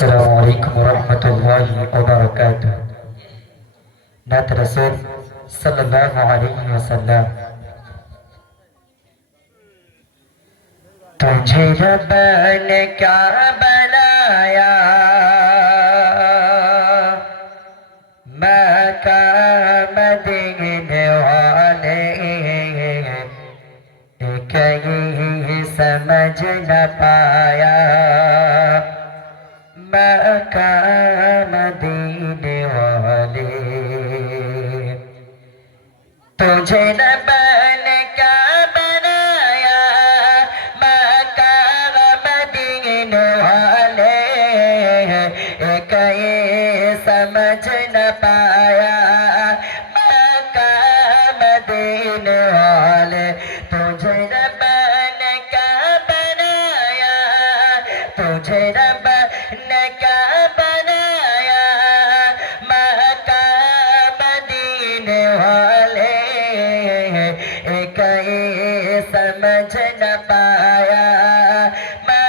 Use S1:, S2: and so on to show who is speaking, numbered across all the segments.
S1: السلام عليكم ورحمة الله وبركاته نات رسول صلى الله عليه وسلم
S2: تجھے رب نے کیا بنایا مکہ مدین والے ایک ہی سمجھ तुंहिंजे न बन का बाया मावीन वारे कई सम्झ न पाया बका والے वार मज़ न पाया मां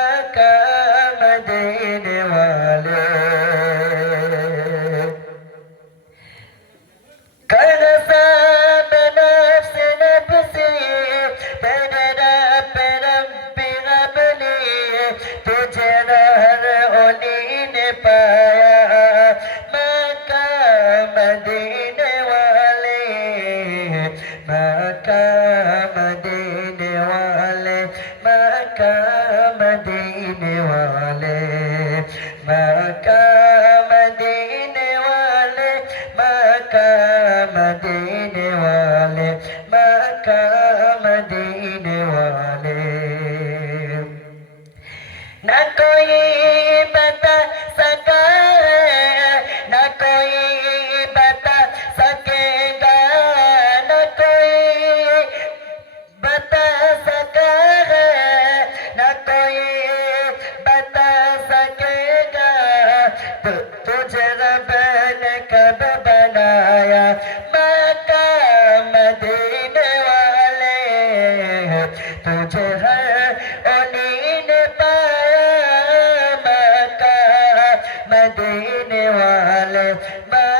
S2: केन कल सां पु Nato वाले ब